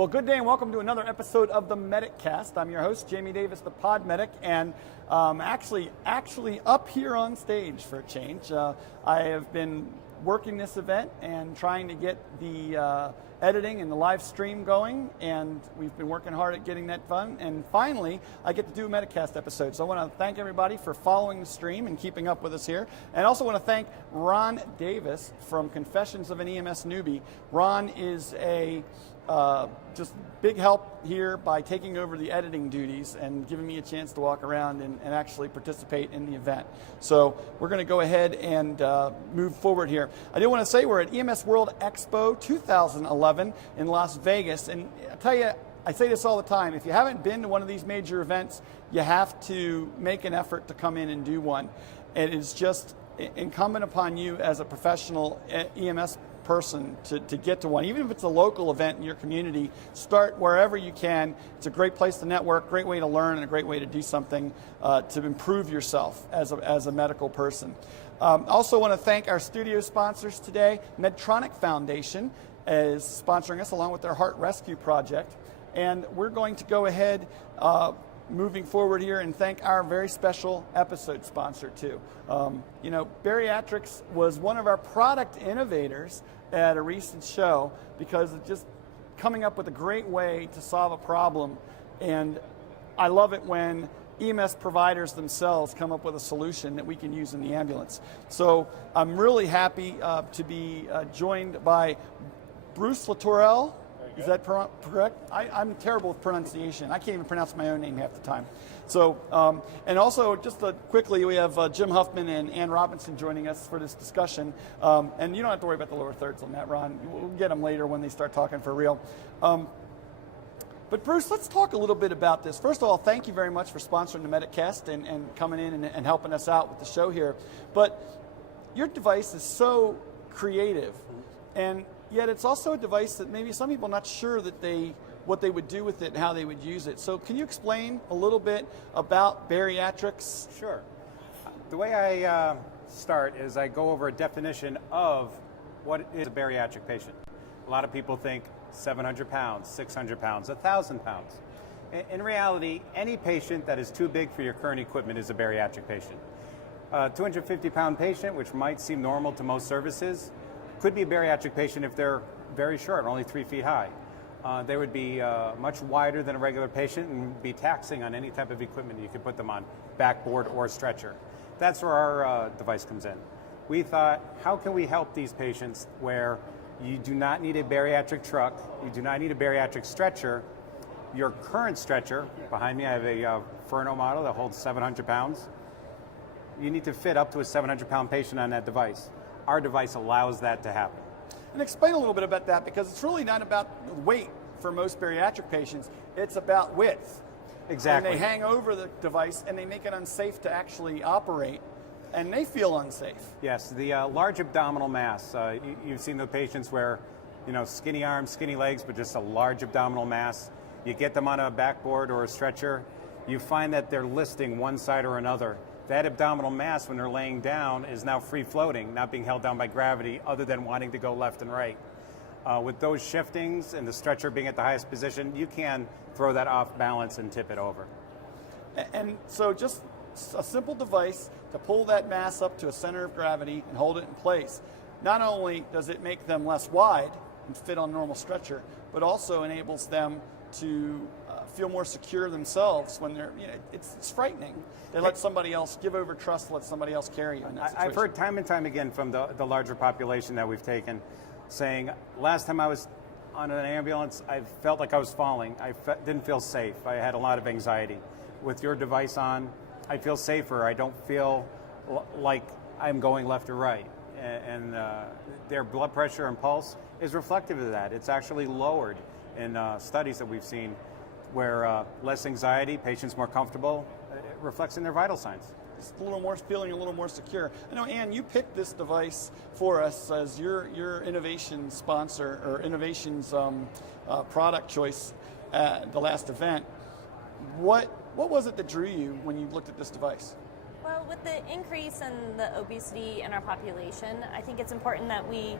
Well, good day and welcome to another episode of the MedicCast. I'm your host, Jamie Davis, the Podmedic, and actually up here on stage for a change. I have been working this event and trying to get the editing and the live stream going, and we've been working hard at getting that done. And finally, I get to do a MedicCast episode. So I want to thank everybody for following the stream and keeping up with us here. And I also want to thank Ron Davis from Confessions of an EMS Newbie. Ron is a just big help here by taking over the editing duties and giving me a chance to walk around and actually participate in the event. So we're going to go ahead and move forward here. I do want to say we're at EMS World Expo 2011 in Las Vegas. And I tell you, I say this all the time, if you haven't been to one of these major events, you have to make an effort to come in and do one. It is just incumbent upon you as a professional EMS person to get to one. Even if it's a local event in your community, start wherever you can. It's a great place to network, great way to learn, and a great way to do something to improve yourself as a medical person. Also want to thank our studio sponsors today. Medtronic Foundation is sponsoring us along with their Heart Rescue Project. And we're going to go ahead moving forward here and thank our very special episode sponsor too. Bariatrics was one of our product innovators at a recent show because of just coming up with a great way to solve a problem. And I love it when EMS providers themselves come up with a solution that we can use in the ambulance. So I'm really happy to be joined by Bruce Latourell. Is that correct? I'm terrible with pronunciation. I can't even pronounce my own name half the time. So, and also, just quickly, we have Jim Hoffman and Ann Robinson joining us for this discussion. And you don't have to worry about the lower thirds on that, Ron. We'll get them later when they start talking for real. But Bruce, let's talk a little bit about this. First of all, thank you very much for sponsoring the MedicCast and coming in and helping us out with the show here. But your device is so creative, and yet it's also a device that maybe some people are not sure that what they would do with it and how they would use it. So can you explain a little bit about bariatrics? Sure. The way I start is I go over a definition of what is a bariatric patient. A lot of people think 700 pounds, 600 pounds, 1,000 pounds. In reality, any patient that is too big for your current equipment is a bariatric patient. A 250-pound patient, which might seem normal to most services, could be a bariatric patient if they're very short, only 3 feet high. They would be much wider than a regular patient and be taxing on any type of equipment you could put them on, backboard or stretcher. That's where our device comes in. We thought, how can we help these patients where you do not need a bariatric truck, you do not need a bariatric stretcher. Your current stretcher, behind me I have a Furno model that holds 700 pounds. You need to fit up to a 700-pound patient on that device. Our device allows that to happen. And explain a little bit about that, because it's really not about weight for most bariatric patients. It's about width. Exactly. And they hang over the device and they make it unsafe to actually operate, and they feel unsafe. Yes, the large abdominal mass. You've seen the patients where, skinny arms, skinny legs, but just a large abdominal mass. You get them on a backboard or a stretcher, you find that they're listing one side or another. That abdominal mass, when they're laying down, is now free-floating, not being held down by gravity, other than wanting to go left and right. With those shiftings and the stretcher being at the highest position, you can throw that off balance and tip it over. And so just a simple device to pull that mass up to a center of gravity and hold it in place. Not only does it make them less wide and fit on a normal stretcher, but also enables them to feel more secure themselves when they're, it's frightening. They let somebody else give over trust, let somebody else carry you in that situation. I've heard time and time again from the larger population that we've taken saying, last time I was on an ambulance, I felt like I was falling. I didn't feel safe. I had a lot of anxiety. With your device on, I feel safer. I don't feel like I'm going left or right. And their blood pressure and pulse is reflective of that. It's actually lowered in studies that we've seen where less anxiety, patients more comfortable, it reflects in their vital signs. Just feeling a little more secure. I know, Ann, you picked this device for us as your innovation sponsor, or innovations product choice at the last event. What was it that drew you when you looked at this device? Well, with the increase in the obesity in our population, I think it's important that we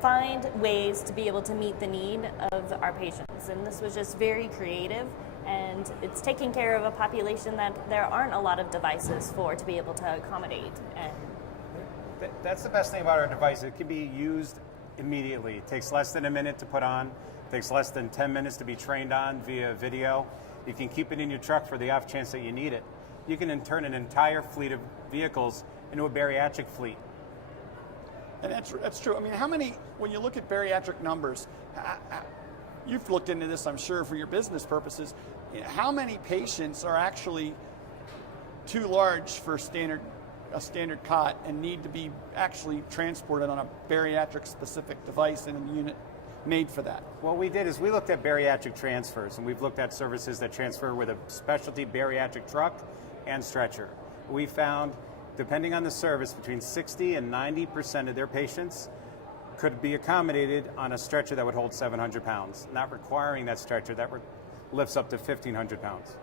find ways to be able to meet the need of our patients. And this was just very creative, and it's taking care of a population that there aren't a lot of devices for to be able to accommodate. And that's the best thing about our device. It can be used immediately. It takes less than a minute to put on. It takes less than 10 minutes to be trained on via video. You can keep it in your truck for the off chance that you need it. You can turn an entire fleet of vehicles into a bariatric fleet. And that's true. I mean, how many, when you look at bariatric numbers, you've looked into this, I'm sure, for your business purposes, how many patients are actually too large for a standard cot and need to be actually transported on a bariatric specific device in a unit made for that? What we did is we looked at bariatric transfers, and we've looked at services that transfer with a specialty bariatric truck and stretcher. We found, depending on the service, between 60 and 90% of their patients could be accommodated on a stretcher that would hold 700 pounds, not requiring that stretcher that lifts up to 1,500 pounds.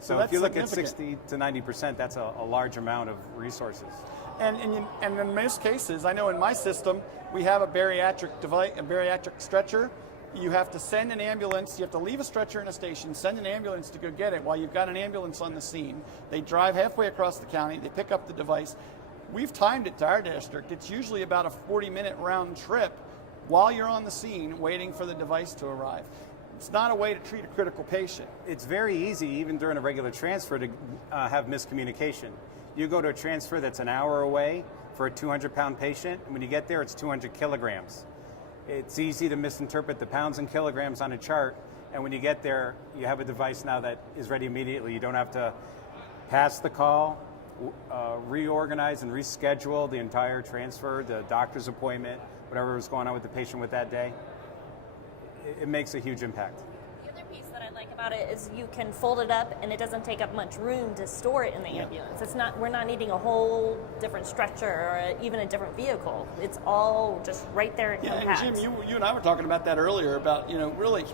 So if you look at 60 to 90%, that's a large amount of resources. And in most cases, I know in my system, we have a bariatric device, a bariatric stretcher. You have to send an ambulance. You have to leave a stretcher in a station, send an ambulance to go get it while you've got an ambulance on the scene. They drive halfway across the county. They pick up the device. We've timed it to our district. It's usually about a 40-minute round trip while you're on the scene waiting for the device to arrive. It's not a way to treat a critical patient. It's very easy, even during a regular transfer, to have miscommunication. You go to a transfer that's an hour away for a 200-pound patient, and when you get there, it's 200 kilograms. It's easy to misinterpret the pounds and kilograms on a chart, and when you get there, you have a device now that is ready immediately. You don't have to pass the call, reorganize and reschedule the entire transfer, the doctor's appointment, whatever was going on with the patient with that day. It makes a huge impact. the other piece that I like about it is you can fold it up, and it doesn't take up much room to store it in the ambulance. It's not, we're not needing a whole different stretcher or even a different vehicle. It's all just right there compact. And Jim, you and I were talking about that earlier about, really,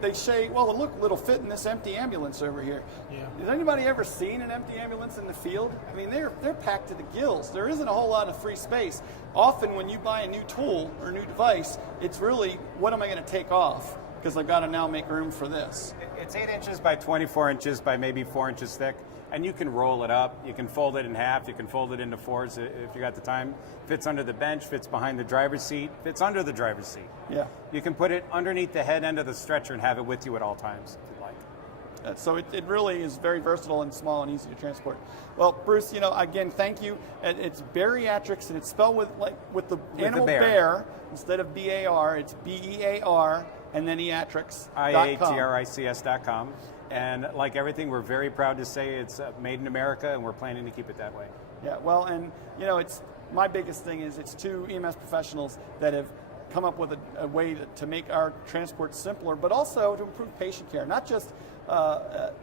they say, well, look, it'll fit in this empty ambulance over here. Yeah. Has anybody ever seen an empty ambulance in the field? I mean, they're packed to the gills. There isn't a whole lot of free space. Often when you buy a new tool or a new device, it's really, what am I going to take off? Because I've got to now make room for this. It's 8 inches by 24 inches by maybe 4 inches thick, and you can roll it up. You can fold it in half. You can fold it into fours if you got the time. Fits under the bench, fits behind the driver's seat, fits under the driver's seat. Yeah. You can put it underneath the head end of the stretcher and have it with you at all times if you'd like. So it really is very versatile and small and easy to transport. Well, Bruce, again, thank you. It's Bariatrics, and it's spelled with the animal bear instead of B-A-R. It's B-E-A-R, and then iatrics.com. IATRICS.com. And like everything, we're very proud to say it's made in America, and we're planning to keep it that way. Yeah, well, and it's my biggest thing is it's two EMS professionals that have come up with a way to make our transport simpler, but also to improve patient care, not just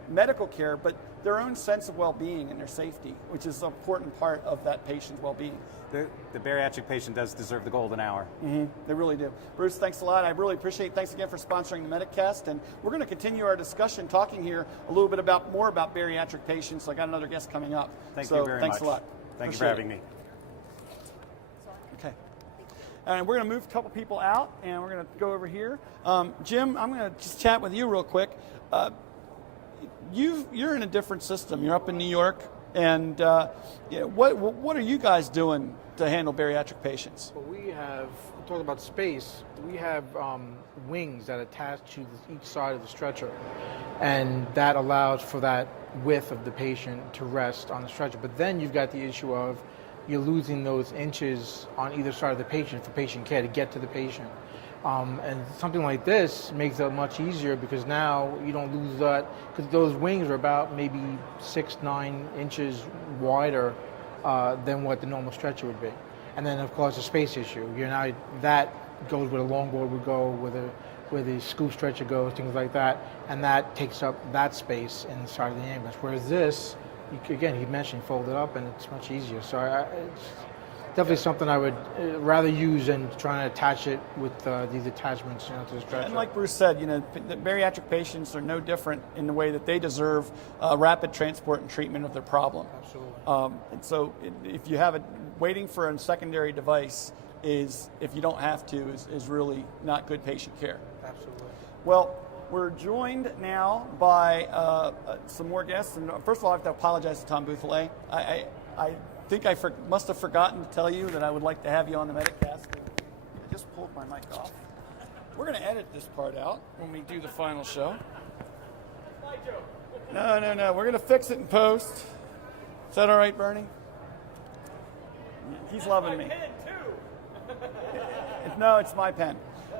medical care, but their own sense of well-being and their safety, which is an important part of that patient's well-being. The bariatric patient does deserve the golden hour. Mm-hmm. They really do. Bruce, thanks a lot. I really appreciate it. Thanks again for sponsoring the MedicCast, and we're going to continue our discussion talking here a little bit more about bariatric patients. I got another guest coming up. Thank you very much. Thanks a lot. Thank you for having me. Okay. And we're going to move a couple people out, and we're going to go over here. Jim, I'm going to just chat with you real quick. You're in a different system. You're up in New York, and what are you guys doing to handle bariatric patients? Well, talking about space, we have wings that attach to each side of the stretcher, and that allows for that width of the patient to rest on the stretcher. But then you've got the issue of you're losing those inches on either side of the patient for patient care to get to the patient. And something like this makes it much easier because now you don't lose that, because those wings are about maybe 6-9 inches wider than what the normal stretcher would be. And then of course the space issue. That goes where the longboard would go, where the scoop stretcher goes, things like that, and that takes up that space inside of the ambulance. Whereas this, again, he mentioned fold it up and it's much easier. So it's definitely something I would rather use than trying to attach it with these attachments to the stretcher. And like Bruce said, the bariatric patients are no different in the way that they deserve rapid transport and treatment of their problem. Absolutely. And so if you have waiting for a secondary device, is, if you don't have to, is really not good patient care. Absolutely. Well, we're joined now by some more guests. And first of all, I have to apologize to Tom Bouthillet. I think I must have forgotten to tell you that I would like to have you on the MedicCast. I just pulled my mic off. We're going to edit this part out when we do the final show. No. We're going to fix it in post. Is that all right, Bernie? He's loving me. No, it's my pen.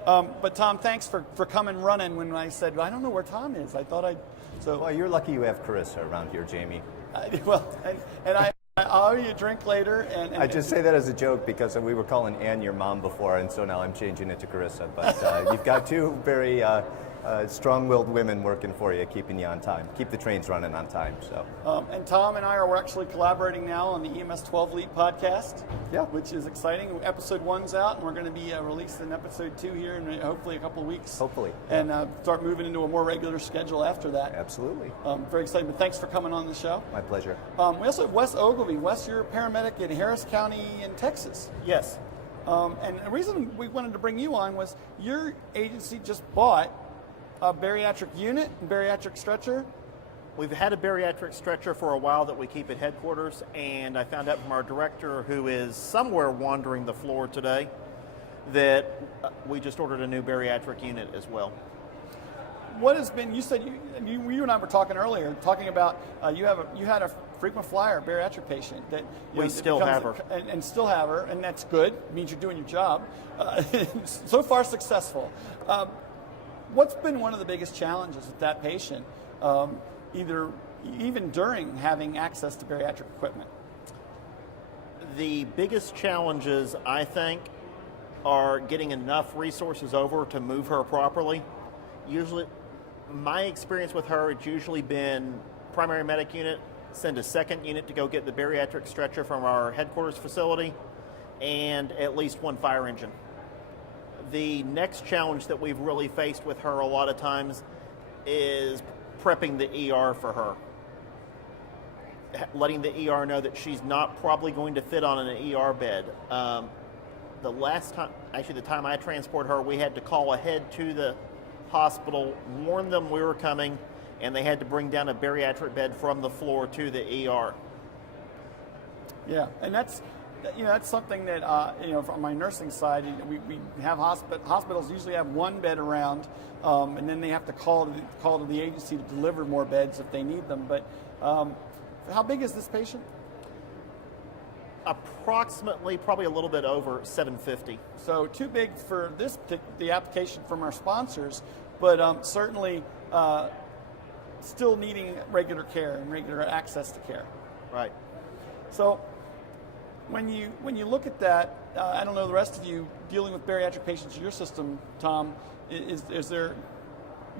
But Tom, thanks for coming running when I said, I don't know where Tom is. I thought Well, you're lucky you have Carissa around here, Jamie. I owe you a drink later. And I just say that as a joke because we were calling Ann your mom before, and so now I'm changing it to Carissa. But you've got two very strong-willed women working for you, keeping you on time. Keep the trains running on time. So. And Tom and I are actually collaborating now on the EMS 12 Lead podcast, which is exciting. Episode 1's out, and we're going to be releasing episode 2 here in hopefully a couple of weeks. Hopefully. And start moving into a more regular schedule after that. Absolutely. Very excited. But thanks for coming on the show. My pleasure. We also have Wes Ogilvie. Wes, you're a paramedic in Harris County in Texas. Yes. And the reason we wanted to bring you on was your agency just bought a bariatric unit, bariatric stretcher. We've had a bariatric stretcher for a while that we keep at headquarters, and I found out from our director, who is somewhere wandering the floor today, that we just ordered a new bariatric unit as well. What has been, you said, you and I were talking earlier, talking about you had a frequent flyer bariatric patient that we still have her. And still have her, and that's good. It means you're doing your job. So far successful. What's been one of the biggest challenges with that patient, even during having access to bariatric equipment? The biggest challenges, I think, are getting enough resources over to move her properly. Usually, my experience with her, it's usually been primary medic unit, send a second unit to go get the bariatric stretcher from our headquarters facility, and at least one fire engine. The next challenge that we've really faced with her a lot of times is prepping the ER for her. Letting the ER know that she's not probably going to fit on an ER bed. The last time, actually the time I transport her, we had to call ahead to the hospital, warn them we were coming, and they had to bring down a bariatric bed from the floor to the ER. Yeah, and that's something that, from my nursing side, we have hospitals usually have one bed around, and then they have to call to the agency to deliver more beds if they need them. But how big is this patient? Approximately, probably a little bit over 750. So too big for the application from our sponsors, but certainly still needing regular care and regular access to care. Right. So when you look at that, I don't know the rest of you dealing with bariatric patients in your system, Tom. Is there?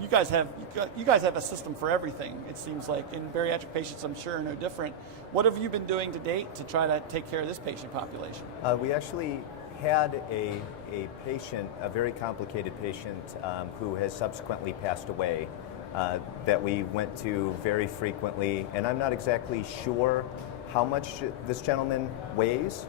You guys have a system for everything. It seems like, and bariatric patients, I'm sure, are no different. What have you been doing to date to try to take care of this patient population? We actually had a patient, a very complicated patient, who has subsequently passed away, that we went to very frequently, and I'm not exactly sure how much this gentleman weighs.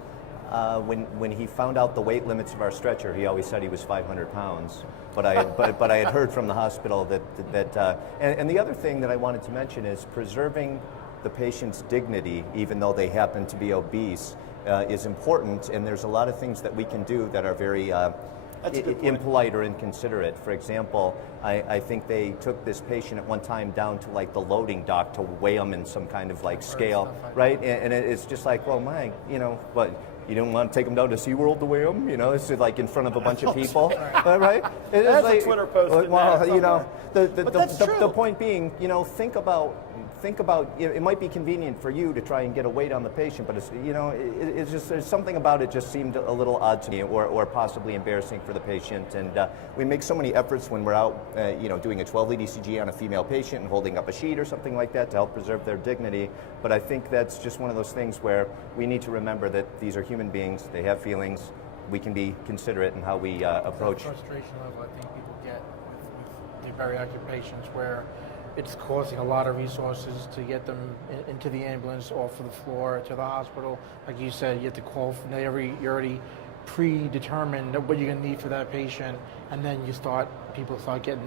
When he found out the weight limits of our stretcher, he always said he was 500 pounds. But I had heard from the hospital that and the other thing that I wanted to mention is preserving the patient's dignity, even though they happen to be obese, is important. And there's a lot of things that we can do that are very impolite or inconsiderate. For example, I think they took this patient at one time down to like the loading dock to weigh them in some kind of like scale, right? And it's just like, well, but you didn't want to take them down to SeaWorld to weigh them, it's like in front of a bunch of people, right? That's like, a Twitter post. Well, the point being, think about it might be convenient for you to try and get a weight on the patient, but it's just there's something about it just seemed a little odd to me, or possibly embarrassing for the patient. And we make so many efforts when we're out, doing a 12-lead ECG on a female patient and holding up a sheet or something like that to help preserve their dignity. But I think that's just one of those things where we need to remember that these are human beings. They have feelings. We can be considerate in how we approach. The frustration level I think people get with the bariatric patients, where it's costing a lot of resources to get them into the ambulance, off of the floor, to the hospital. Like you said, you have to call. You're already predetermine what you're going to need for that patient, and then people start getting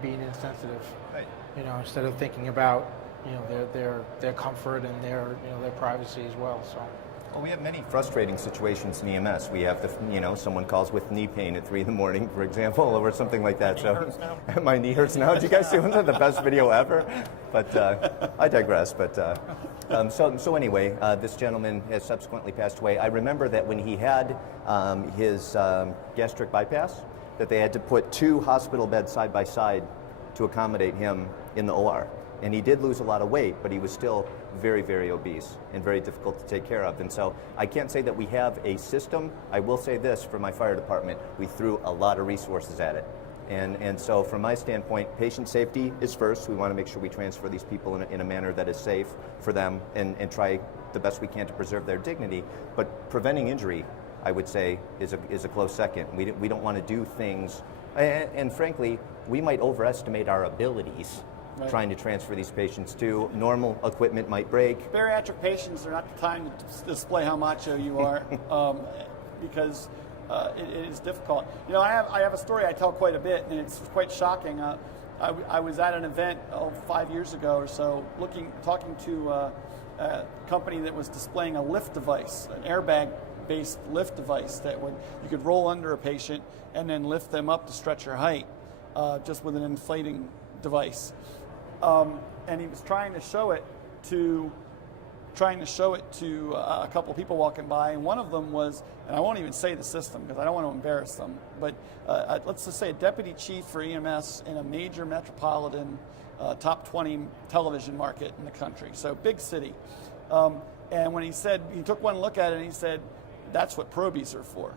being insensitive. Right. Instead of thinking about their comfort and their privacy as well. So. Well, we have many frustrating situations in EMS. We have someone calls with knee pain at 3 a.m, for example, or something like that. My knee hurts now. My knee hurts now. Did you guys see wasn't that the best video ever? But I digress. But so anyway, this gentleman has subsequently passed away. I remember that when he had his gastric bypass, that they had to put 2 hospital beds side by side to accommodate him in the OR. And he did lose a lot of weight, but he was still very, very obese and very difficult to take care of. And so I can't say that we have a system. I will say this for my fire department, we threw a lot of resources at it. And so from my standpoint, patient safety is first. We want to make sure we transfer these people in a manner that is safe for them and try the best we can to preserve their dignity. But preventing injury, I would say, is a close second. We don't want to do things, and frankly, we might overestimate our abilities. Right. Trying to transfer these patients to normal equipment might break. Bariatric patients are not the time to display how macho you are, because it is difficult. I have a story I tell quite a bit, and it's quite shocking. I was at an event 5 years ago or so, talking to a company that was displaying a lift device, an airbag-based lift device that you could roll under a patient and then lift them up to stretcher height, just with an inflating device. And he was trying to show it to a couple of people walking by, and one of them was, and I won't even say the system because I don't want to embarrass them, but let's just say a deputy chief for EMS in a major metropolitan top 20 television market in the country, so big city. And when he took one look at it and he said, "That's what probies are for."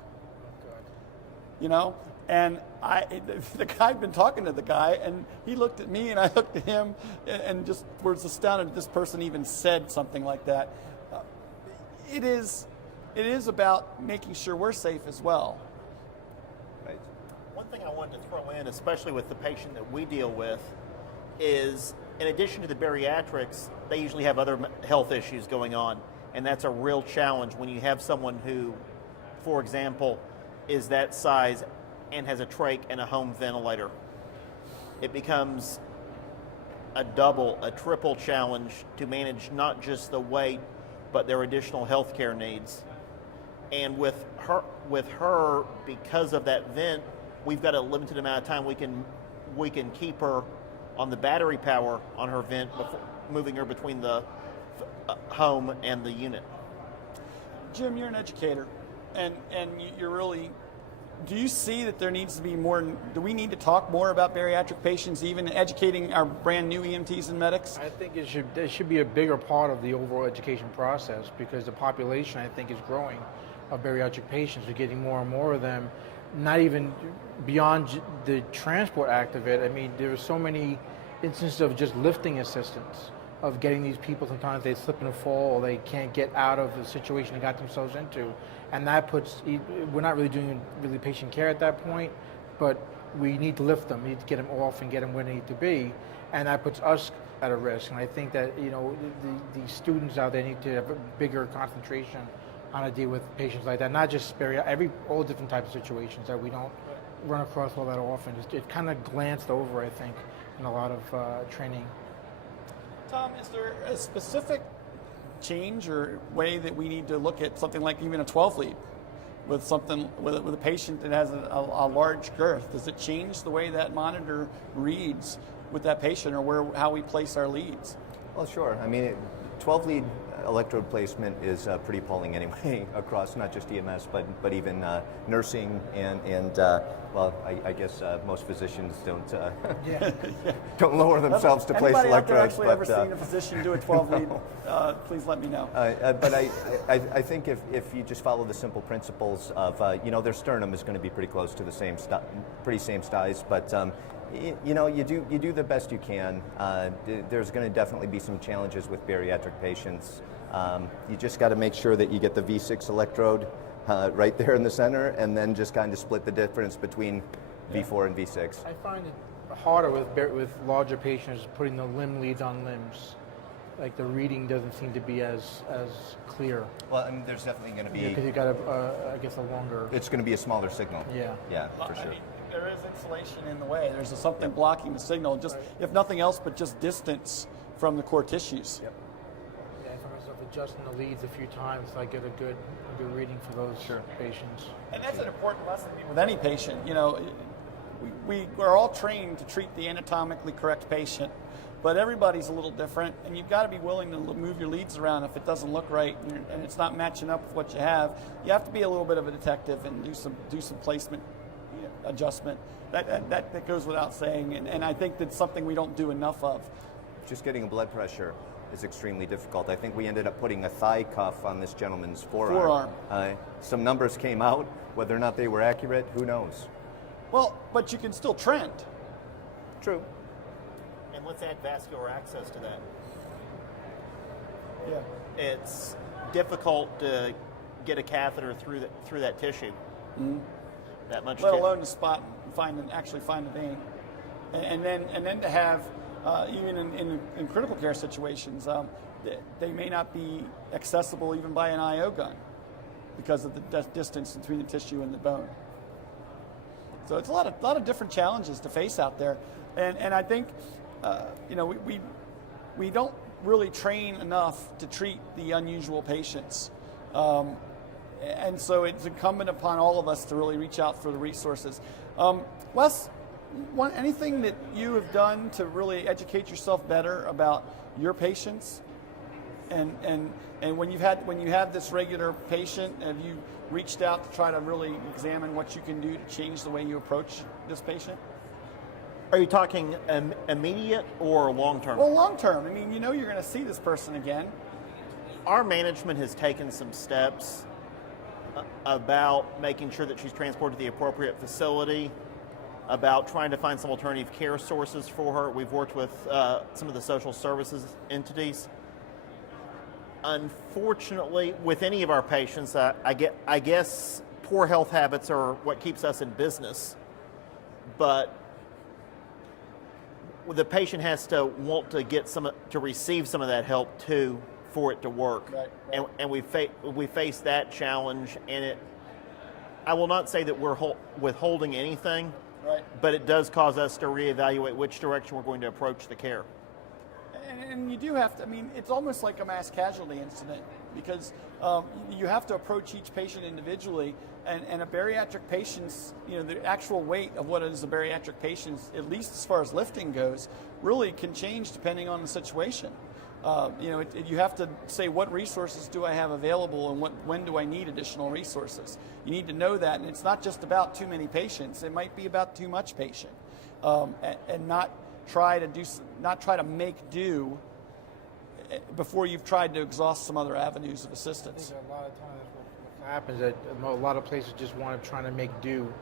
And the guy had been talking to the guy, and he looked at me, and I looked at him, and just was astounded that this person even said something like that. It is about making sure we're safe as well. Right. One thing I wanted to throw in, especially with the patient that we deal with, is in addition to the bariatrics, they usually have other health issues going on, and that's a real challenge when you have someone who, for example, is that size and has a trach and a home ventilator. It becomes a triple challenge to manage not just the weight, but their additional health care needs. And with her, because of that vent, we've got a limited amount of time we can keep her on the battery power on her vent, before moving her between the home and the unit. Jim, you're an educator, and you're really. Do you see that there needs to be more? Do we need to talk more about bariatric patients, even educating our brand new EMTs and medics? I think it should be a bigger part of the overall education process, because the population, I think, is growing of bariatric patients. We're getting more and more of them, not even beyond the transport act of it. I mean, there are so many instances of just lifting assistance, of getting these people, sometimes they slip and fall, or they can't get out of the situation they got themselves into. And that we're not really doing patient care at that point, but we need to lift them, we need to get them off and get them where they need to be. And that puts us at a risk. And I think that, the students out there need to have a bigger concentration on how to deal with patients like that, not just all different types of situations that we don't run across all that often. It kind of glanced over, I think, in a lot of training. Tom, is there a specific change or way that we need to look at something like even a 12 lead with a patient that has a large girth? Does it change the way that monitor reads with that patient, or how we place our leads? Well, sure. I mean, 12 lead electrode placement is pretty appalling anyway across not just EMS but even nursing and I guess most physicians don't lower themselves to place electrodes. Anybody ever seen a physician do a 12 lead? Please let me know. But I think if you just follow the simple principles of their sternum is going to be pretty close to the same size, but you do the best you can. There's going to definitely be some challenges with bariatric patients. You just got to make sure that you get the V6 electrode right there in the center, and then just kind of split the difference between V4 and V6. I find it harder with larger patients putting the limb leads on limbs. like the reading doesn't seem to be as clear. Well, I mean, there's definitely going to be. Because you got I guess a longer. It's going to be a smaller signal. Yeah. Yeah, for sure. I mean, there is insulation in the way. There's something blocking the signal, just if nothing else, but just distance from the core tissues. Yep. Yeah, if I myself adjusting the leads a few times, I get a good reading for those patients. And that's an important lesson with any patient. You know, we're all trained to treat the anatomically correct patient, but everybody's a little different, and you've got to be willing to move your leads around if it doesn't look right and it's not matching up with what you have. You have to be a little bit of a detective and do some placement adjustment. That goes without saying, and I think that's something we don't do enough of. Just getting a blood pressure is extremely difficult. I think we ended up putting a thigh cuff on this gentleman's forearm. Some numbers came out. Whether or not they were accurate, who knows? Well, but you can still trend. True. And let's add vascular access to that. Yeah. It's difficult to get a catheter through that tissue. Mm-hmm. That much. Let alone to spot and actually find the vein, and then to have even in critical care situations, they may not be accessible even by an IO gun because of the distance between the tissue and the bone. So it's a lot of different challenges to face out there, and I think we don't really train enough to treat the unusual patients. And so it's incumbent upon all of us to really reach out for the resources. Wes, anything that you have done to really educate yourself better about your patients, and when you have this regular patient, have you reached out to try to really examine what you can do to change the way you approach this patient? Are you talking immediate or long term? Well, long term. I mean, you're going to see this person again. Our management has taken some steps about making sure that she's transported to the appropriate facility, about trying to find some alternative care sources for her. We've worked with some of the social services entities. Unfortunately, with any of our patients, I guess poor health habits are what keeps us in business, but the patient has to want to get to receive some of that help too, for it to work. Right. And we face that challenge, and I will not say that we're withholding anything, right, but it does cause us to reevaluate which direction we're going to approach the care. And you do have to, it's almost like a mass casualty incident, because you have to approach each patient individually, and a bariatric patient's, the actual weight of what is a bariatric patient, at least as far as lifting goes, really can change depending on the situation. You have to say, what resources do I have available, and when do I need additional resources? You need to know that, and it's not just about too many patients. It might be about too much patient, and not try to make do before you've tried to exhaust some other avenues of assistance. I think a lot of times what happens is that a lot of places just want to try to make do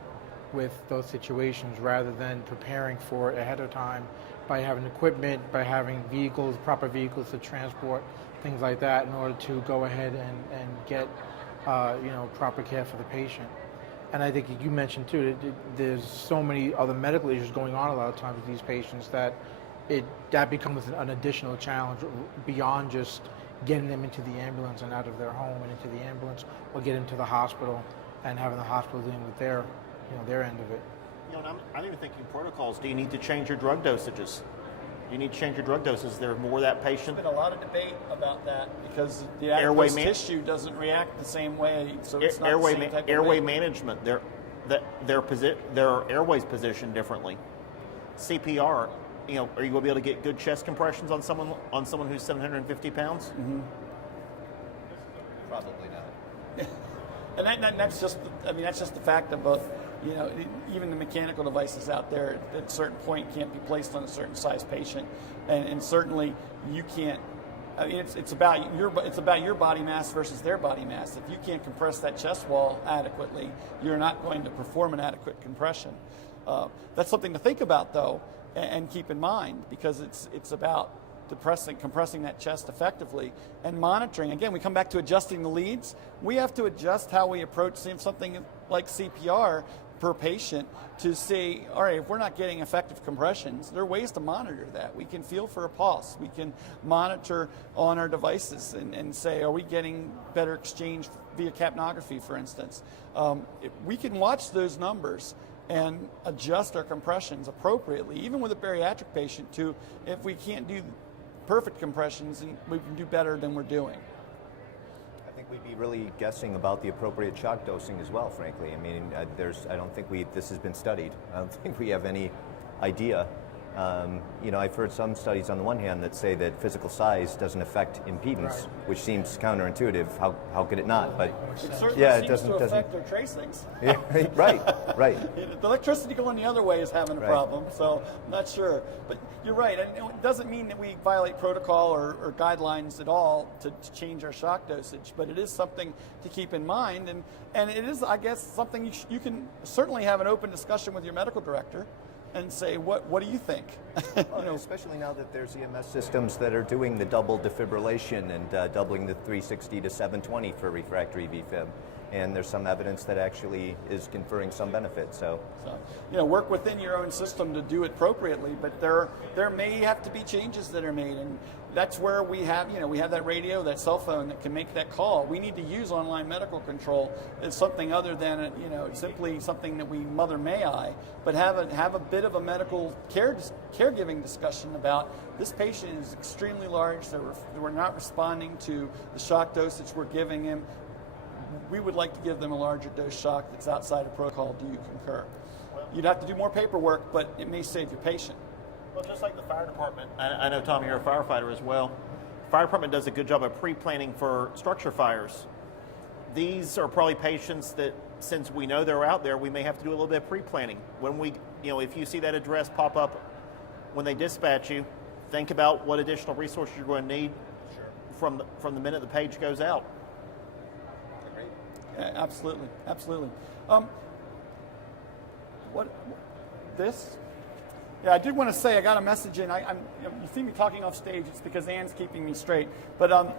with those situations rather than preparing for it ahead of time, by having equipment, by having vehicles, proper vehicles to transport, things like that, in order to go ahead and get proper care for the patient. And I think you mentioned too, there's so many other medical issues going on a lot of times with these patients that becomes an additional challenge beyond just getting them into the ambulance and out of their home and into the ambulance, or get them to the hospital and having the hospital dealing with their end of it. And I'm even thinking protocols. Do you need to change your drug dosages? Do you need to change your drug doses? There's more of that patient. There's been a lot of debate about that, because the adipose tissue doesn't react the same way, so it's not the same type of airway management. Their airways positioned differently. CPR. Are you going to be able to get good chest compressions on someone who's 750 pounds? Mm-hmm. Probably not. And that's just the fact of both. Even the mechanical devices out there at a certain point can't be placed on a certain size patient, and certainly you can't. It's about your body mass versus their body mass. If you can't compress that chest wall adequately, you're not going to perform an adequate compression. That's something to think about, though, and keep in mind, because it's about compressing that chest effectively and monitoring. Again, we come back to adjusting the leads. We have to adjust how we approach something like CPR per patient to say, all right, if we're not getting effective compressions, there are ways to monitor that. We can feel for a pulse. We can monitor on our devices and say, are we getting better exchange via capnography, for instance. We can watch those numbers and adjust our compressions appropriately, even with a bariatric patient, to if we can't do perfect compressions, and we can do better than we're doing. I think we'd be really guessing about the appropriate shock dosing as well, frankly. I mean, I don't think this has been studied. I don't think we have any idea. I've heard some studies on the one hand that say that physical size doesn't affect impedance, which seems counterintuitive. How could it not? But it certainly seems to affect their tracings. Yeah, right. The electricity going the other way is having a problem, so I'm not sure. But you're right, and it doesn't mean that we violate protocol or guidelines at all to change our shock dosage, but it is something to keep in mind, and it is, I guess, something you can certainly have an open discussion with your medical director and say, what do you think? Especially now that there's EMS systems that are doing the double defibrillation and doubling the 360 to 720 for refractory VFib. And there's some evidence that actually is conferring some benefit. So work within your own system to do it appropriately, but there may have to be changes that are made, and that's where we have that radio, that cell phone that can make that call. We need to use online medical control as something other than simply something that we mother may I, but have a bit of a medical caregiving discussion about this patient is extremely large. We're not responding to the shock dosage we're giving him. We would like to give them a larger dose shock that's outside of protocol. Do you concur? You'd have to do more paperwork, but it may save your patient. Well, just like the fire department, I know, Tom, you're a firefighter as well. Fire department does a good job of pre-planning for structure fires. These are probably patients that, since we know they're out there, we may have to do a little bit of pre-planning. When if you see that address pop up when they dispatch you, think about what additional resources you're going to need from the minute the page goes out. Yeah, absolutely. Yeah, I did want to say I got a message in. You see me talking off stage. It's because Ann's keeping me straight. But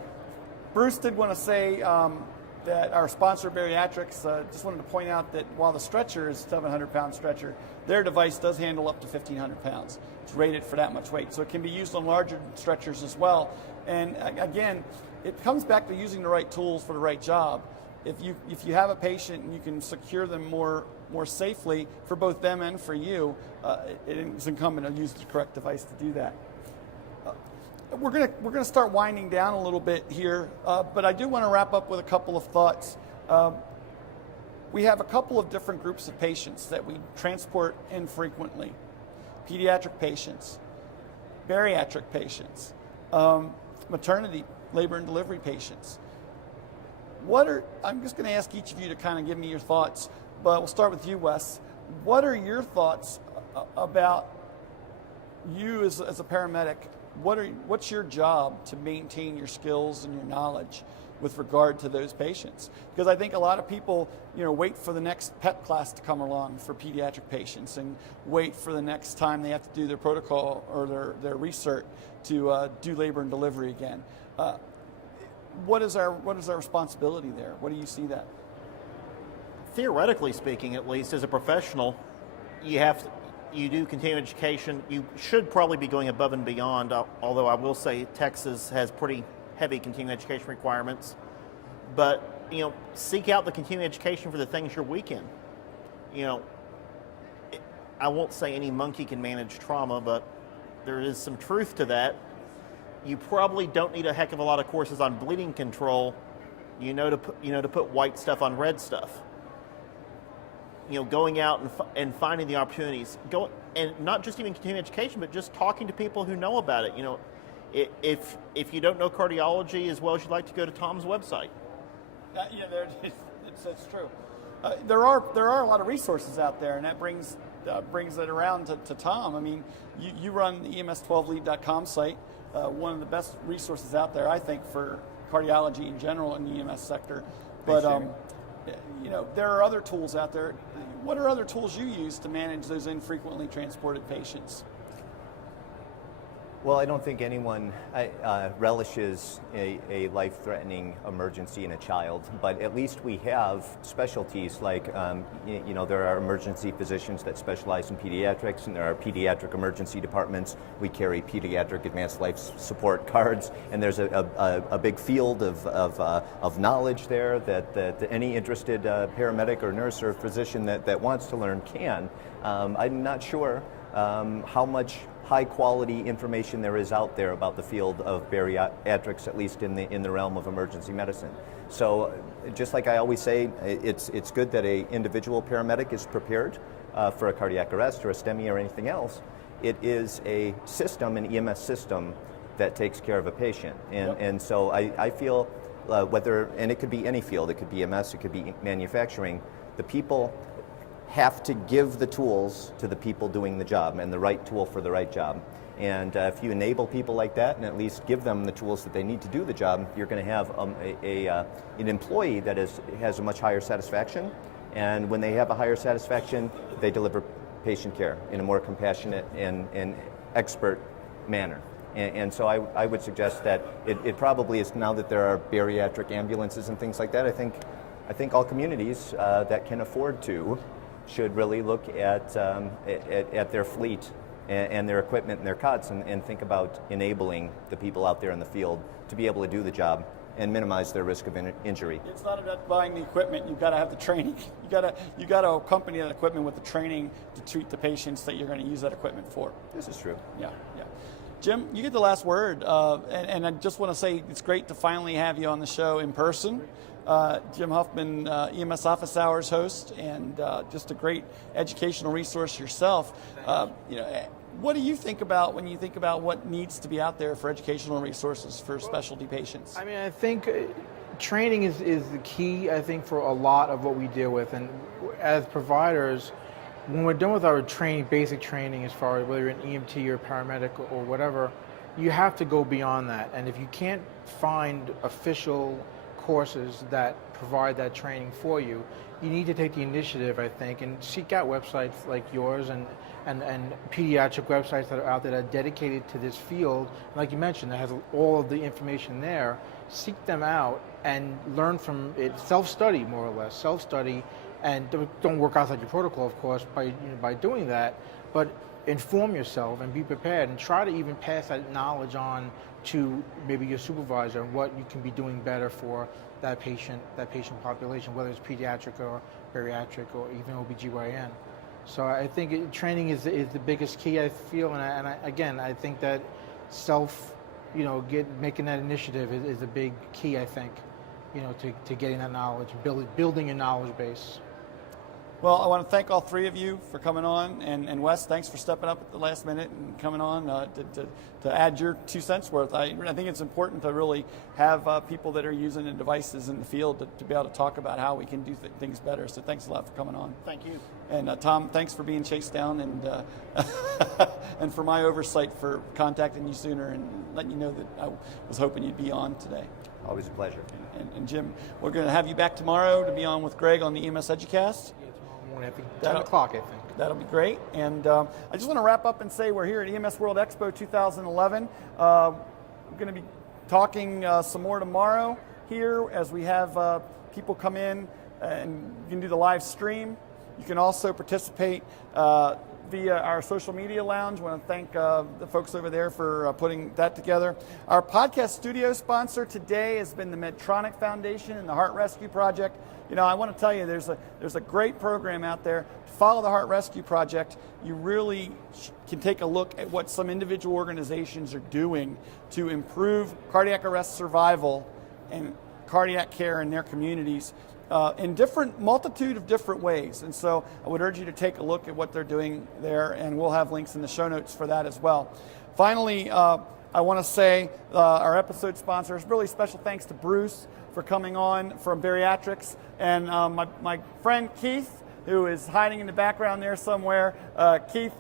Bruce did want to say that our sponsor, Bariatrics, just wanted to point out that while the stretcher is a 700-pound stretcher, their device does handle up to 1,500 pounds. It's rated for that much weight, so it can be used on larger stretchers as well. And again, it comes back to using the right tools for the right job. If you have a patient and you can secure them more safely for both them and for you, it's incumbent on using the correct device to do that. We're gonna start winding down a little bit here, but I do want to wrap up with a couple of thoughts. We have a couple of different groups of patients that we transport infrequently: pediatric patients, bariatric patients, maternity, labor and delivery patients. I'm just going to ask each of you to kind of give me your thoughts, but we'll start with you, Wes. What are your thoughts about you as a paramedic? What's your job to maintain your skills and your knowledge with regard to those patients? Because I think a lot of people, wait for the next PEP class to come along for pediatric patients and wait for the next time they have to do their protocol or their research to do labor and delivery again. What is our responsibility there? What do you see that? Theoretically speaking, at least, as a professional, you do continuing education. You should probably be going above and beyond, although I will say Texas has pretty heavy continuing education requirements. But, seek out the continuing education for the things you're weak in. I won't say any monkey can manage trauma, but there is some truth to that. You probably don't need a heck of a lot of courses on bleeding control, to put white stuff on red stuff. Going out and finding the opportunities, and not just even continuing education, but just talking to people who know about it. If you don't know cardiology as well as you'd like to, go to Tom's website. That's true. There are a lot of resources out there, and that brings it around to Tom. I mean, you run the EMS12lead.com site. One of the best resources out there, I think, for cardiology in general in the EMS sector. But there are other tools out there. What are other tools you use to manage those infrequently transported patients? Well, I don't think anyone relishes a life-threatening emergency in a child, but at least we have specialties like, there are emergency physicians that specialize in pediatrics, and there are pediatric emergency departments. We carry pediatric advanced life support cards, and there's a big field of knowledge there that any interested paramedic or nurse or physician that wants to learn can. I'm not sure how much high quality information there is out there about the field of bariatrics, at least in the realm of emergency medicine. So just like I always say, it's good that a individual paramedic is prepared for a cardiac arrest or a STEMI or anything else. It is a system, an EMS system, that takes care of a patient. And so I feel and it could be any field, it could be EMS, it could be manufacturing, the people have to give the tools to the people doing the job, and the right tool for the right job. And if you enable people like that and at least give them the tools that they need to do the job, you're going to have an employee that has a much higher satisfaction. And when they have a higher satisfaction, they deliver patient care in a more compassionate and expert manner. And so I would suggest that it probably is, now that there are bariatric ambulances and things like that, I think all communities that can afford to should really look at their fleet and their equipment and their cots and think about enabling the people out there in the field to be able to do the job and minimize their risk of injury. It's not about buying the equipment. You've got to have the training. You got to accompany that equipment with the training to treat the patients that you're going to use that equipment for. This is true. Yeah. Jim, you get the last word, and I just want to say it's great to finally have you on the show in person. Jim Hoffman, EMS Office Hours host, and just a great educational resource yourself. What do you think about when you think about what needs to be out there for educational resources for specialty patients? I mean, I think training is the key, I think, for a lot of what we deal with. And as providers, when we're done with our training, basic training, as far as whether you're an EMT or paramedic or whatever, you have to go beyond that. And if you can't find official courses that provide that training for you, you need to take the initiative, I think, and seek out websites like yours and pediatric websites that are out there that are dedicated to this field. Like you mentioned, that has all of the information there. Seek them out and learn from it. Self-study, more or less. Self-study, and don't work outside your protocol, of course, by doing that. But inform yourself and be prepared, and try to even pass that knowledge on to maybe your supervisor and what you can be doing better for that patient population, whether it's pediatric or bariatric or even OBGYN. So I think training is the biggest key, I feel, and I think that making that initiative is a big key, I think, to getting that knowledge, building a knowledge base. Well, I want to thank all three of you for coming on, and Wes, thanks for stepping up at the last minute and coming on to add your 2 cents worth. I think it's important to really have people that are using the devices in the field to be able to talk about how we can do things better. So thanks a lot for coming on. Thank you. And Tom, thanks for being chased down and and for my oversight for contacting you sooner and letting you know that I was hoping you'd be on today. Always a pleasure. And Jim, we're going to have you back tomorrow to be on with Greg on the EMS EduCast. 10 o'clock, I think. That'll be great. And I just want to wrap up and say we're here at EMS World Expo 2011. We're going to be talking some more tomorrow here as we have people come in, and you can do the live stream. You can also participate via our social media lounge. I want to thank the folks over there for putting that together. Our podcast studio sponsor today has been the Medtronic Foundation and the Heart Rescue Project. I want to tell you, there's a great program out there. To follow the Heart Rescue Project, you really can take a look at what some individual organizations are doing to improve cardiac arrest survival and cardiac care in their communities in multitude of different ways. And so I would urge you to take a look at what they're doing there, and we'll have links in the show notes for that as well. Finally, I want to say our episode sponsors, really special thanks to Bruce for coming on from Bariatrics, and my friend Keith, who is hiding in the background there somewhere. Keith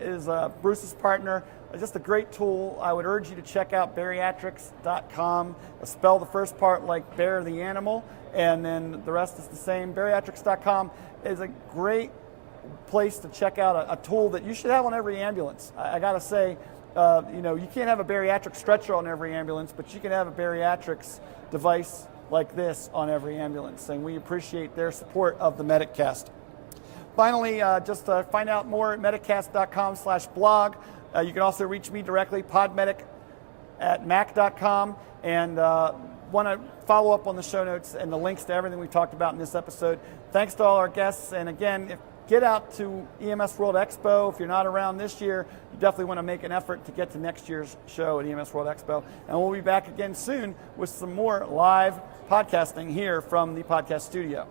is Bruce's partner. Just a great tool. I would urge you to check out bariatrics.com. Spell the first part like bear the animal, and then the rest is the same. Bariatrics.com is a great place to check out a tool that you should have on every ambulance. I got to say, you can't have a bariatric stretcher on every ambulance, but you can have a bariatrics device like this on every ambulance, and we appreciate their support of the MedicCast. Finally, just to find out more at medicast.com/blog. You can also reach me directly, podmedic@mac.com, and want to follow up on the show notes and the links to everything we talked about in this episode. Thanks to all our guests, and again, get out to EMS World Expo. If you're not around this year, you definitely want to make an effort to get to next year's show at EMS World Expo. And we'll be back again soon with some more live podcasting here from the podcast studio.